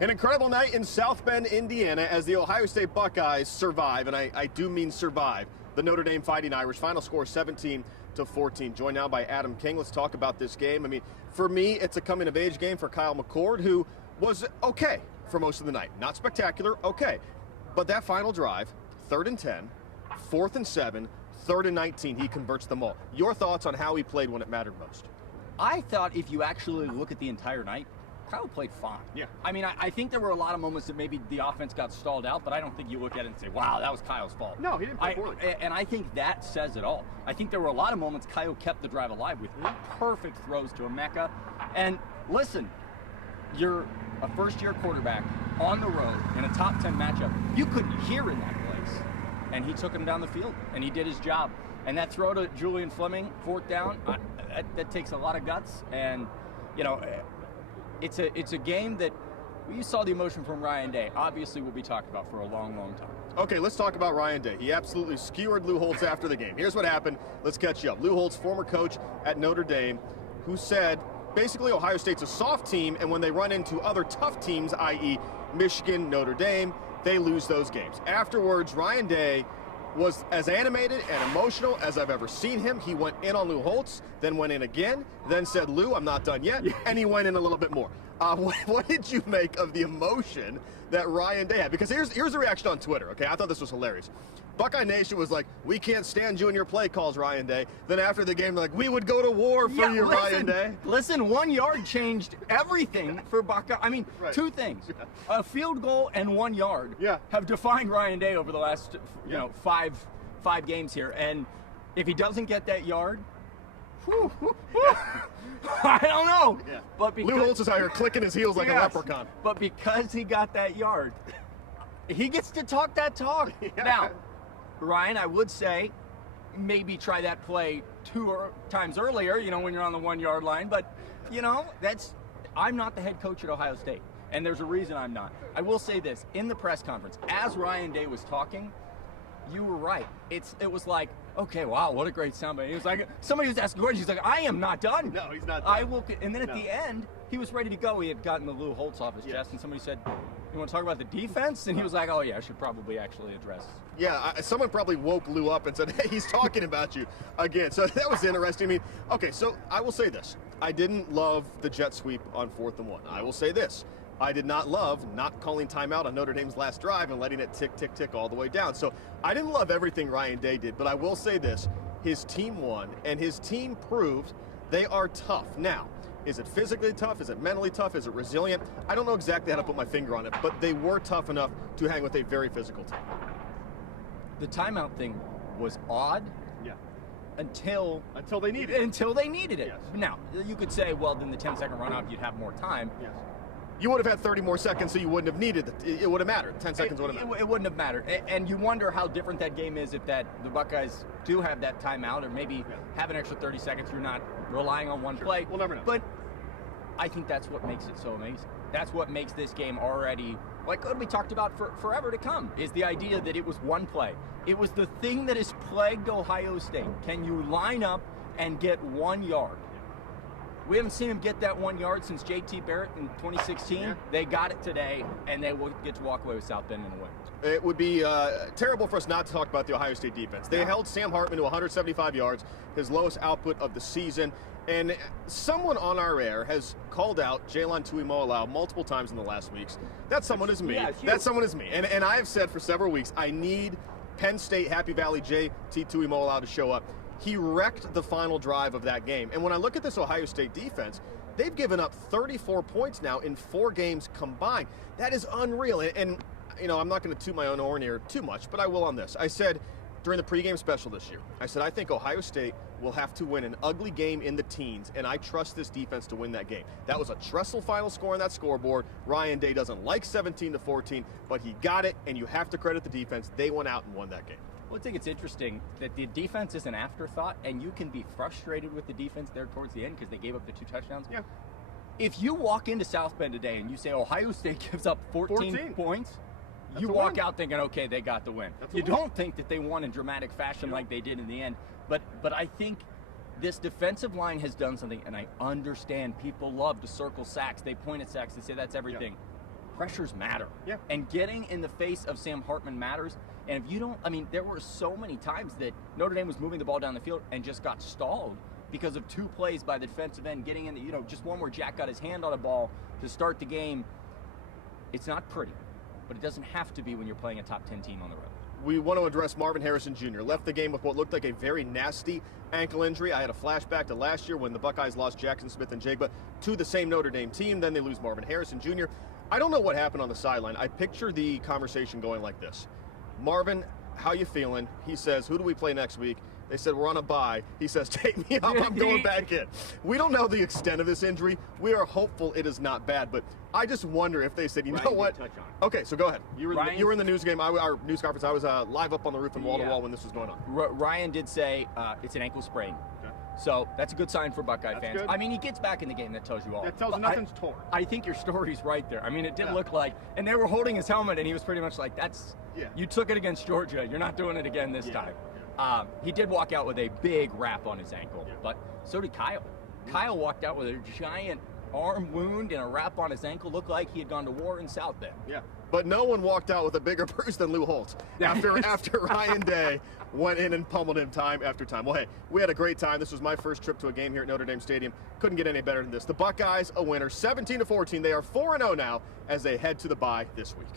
An incredible night in South Bend, Indiana, as the Ohio State Buckeyes survive, and I do mean survive, the Notre Dame Fighting Irish. Final score 17-14. Joined now by Adam King. Let's talk about this game. I mean, for me, it's a coming-of-age game for Kyle McCord, who was okay for most of the night. Not spectacular, okay. But that final drive, 3rd and 10, 4th and 7, 3rd and 19, he converts them all. Your thoughts on how he played when it mattered most? I thought if you actually look at the entire night, Kyle played fine. Yeah. I mean, I think there were a lot of moments that maybe the offense got stalled out, but I don't think you look at it and say, wow, that was Kyle's fault. No, he didn't play poorly. And I think that says it all. I think there were a lot of moments Kyle kept the drive alive with perfect throws to Emeka. And listen, you're a first-year quarterback on the road in a top 10 matchup. You couldn't hear in that place. And he took him down the field, and he did his job. And that throw to Julian Fleming, 4th down, that takes a lot of guts. And, you know, it's a game that you saw the emotion from Ryan Day. Obviously, we'll be talking about for a long, long time. Okay, let's talk about Ryan Day. He absolutely skewered Lou Holtz after the game. Here's what happened. Let's catch you up. Lou Holtz, former coach at Notre Dame, who said basically Ohio State's a soft team, and when they run into other tough teams, i.e. Michigan, Notre Dame, they lose those games. Afterwards, Ryan Day was as animated and emotional as I've ever seen him. He went in on Lou Holtz, then went in again, then said, Lou, I'm not done yet, and he went in a little bit more. What did you make of the emotion that Ryan Day had? Because here's the reaction on Twitter, okay? I thought this was hilarious. Buckeye Nation was like, we can't stand you and your play calls, Ryan Day. Then after the game, they're like, we would go to war for you, Ryan Day. Listen, 1 yard changed everything for Buckeye. I mean, right. Two things. A field goal and 1 yard have defined Ryan Day over the last five games here. And if he doesn't get that yard, I don't know. Yeah. But because, Lou Holtz is out here clicking his heels like a leprechaun. But because he got that yard, he gets to talk that talk. Yeah. Now, Ryan, I would say maybe try that play 2 times earlier, when you're on the 1 yard line. But, I'm not the head coach at Ohio State, and there's a reason I'm not. I will say this, in the press conference, as Ryan Day was talking, you were right. It was like, okay, wow, what a great soundbite. He was like, somebody was asking questions. He's like, I am not done. No, he's not done. I will. And then at the end, he was ready to go. He had gotten the Lou Holtz off his chest, and somebody said, you want to talk about the defense? And he was like, oh, yeah, I should probably actually address. Yeah, someone probably woke Lou up and said, hey, he's talking about you again. So that was interesting. I mean, okay, so I will say this. I didn't love the jet sweep on 4th and 1. I will say this. I did not love not calling timeout on Notre Dame's last drive and letting it tick, tick, tick all the way down. So I didn't love everything Ryan Day did, but I will say this. His team won, and his team proved they are tough. Now, is it physically tough? Is it mentally tough? Is it resilient? I don't know exactly how to put my finger on it, but they were tough enough to hang with a very physical team. The timeout thing was odd. Yeah. Until they needed it. Until they needed it. Yes. Now, you could say, well, then the 10-second run-up, you'd have more time. Yes. You would have had 30 more seconds, so you wouldn't have needed it. It would have mattered. 10 seconds would have mattered. It wouldn't have mattered. And you wonder how different that game is if the Buckeyes do have that timeout, or maybe have an extra 30 seconds. You're not relying on one play. We'll never know. But I think that's what makes it so amazing. That's what makes this game already, like what we talked about for forever to come, is the idea that it was one play. It was the thing that has plagued Ohio State. Can you line up and get 1 yard? We haven't seen him get that 1 yard since J.T. Barrett in 2016. Yeah. They got it today, and they will get to walk away with South Bend in the win. It would be terrible for us not to talk about the Ohio State defense. They held Sam Hartman to 175 yards, his lowest output of the season. And someone on our air has called out Jalen Tuimoloau multiple times in the last weeks. That someone is me. Yeah, that someone is me. And I have said for several weeks, I need Penn State, Happy Valley, J.T. Tuimoloau to show up. He wrecked the final drive of that game. And when I look at this Ohio State defense, they've given up 34 points now in 4 games combined. That is unreal. And I'm not going to toot my own horn here too much, but I will on this. I said during the pregame special this year, I said, I think Ohio State will have to win an ugly game in the teens, and I trust this defense to win that game. That was a Tressel final score on that scoreboard. Ryan Day doesn't like 17-14, but he got it, and you have to credit the defense. They went out and won that game. Well, I think it's interesting that the defense is an afterthought, and you can be frustrated with the defense there towards the end because they gave up the 2 touchdowns. Yeah. If you walk into South Bend today and you say Ohio State gives up 14 points, That's you a walk win. out thinking, okay, they got the win. You don't think that they won in dramatic fashion like they did in the end. But I think this defensive line has done something, and I understand people love to circle sacks. They point at sacks. They say that's everything. pressures matter. Yeah. And getting in the face of Sam Hartman matters. And if you don't, I mean, there were so many times that Notre Dame was moving the ball down the field and just got stalled because of 2 plays by the defensive end getting in the, just one where Jack got his hand on a ball to start the game. It's not pretty, but it doesn't have to be when you're playing a top 10 team on the road. We want to address Marvin Harrison Jr. Left the game with what looked like a very nasty ankle injury. I had a flashback to last year when the Buckeyes lost Jackson Smith and Jigba to the same Notre Dame team. Then they lose Marvin Harrison Jr. I don't know what happened on the sideline. I picture the conversation going like this. Marvin, how you feeling? He says, who do we play next week? They said, we're on a bye. He says, take me up, I'm going back in. We don't know the extent of this injury. We are hopeful it is not bad, but I just wonder if they said, you know what? Okay, so go ahead. You were in the news game, our news conference. I was live up on the roof and wall-to-wall when this was going on. Ryan did say it's an ankle sprain. Okay. So that's a good sign for Buckeye fans. Good. I mean, he gets back in the game. That tells you all. That tells you nothing's torn. I think your story's right there. I mean, it did look like, and they were holding his helmet, and he was pretty much like, you took it against Georgia. You're not doing it again this time. He did walk out with a big wrap on his ankle, but so did Kyle. Kyle walked out with a giant arm wound and a wrap on his ankle. Looked like he had gone to war in South Bend. Yeah, but no one walked out with a bigger bruise than Lou Holtz after Ryan Day went in and pummeled him time after time. Well, hey, we had a great time. This was my first trip to a game here at Notre Dame Stadium. Couldn't get any better than this. The Buckeyes, a winner, 17-14. They are 4-0 now as they head to the bye this week.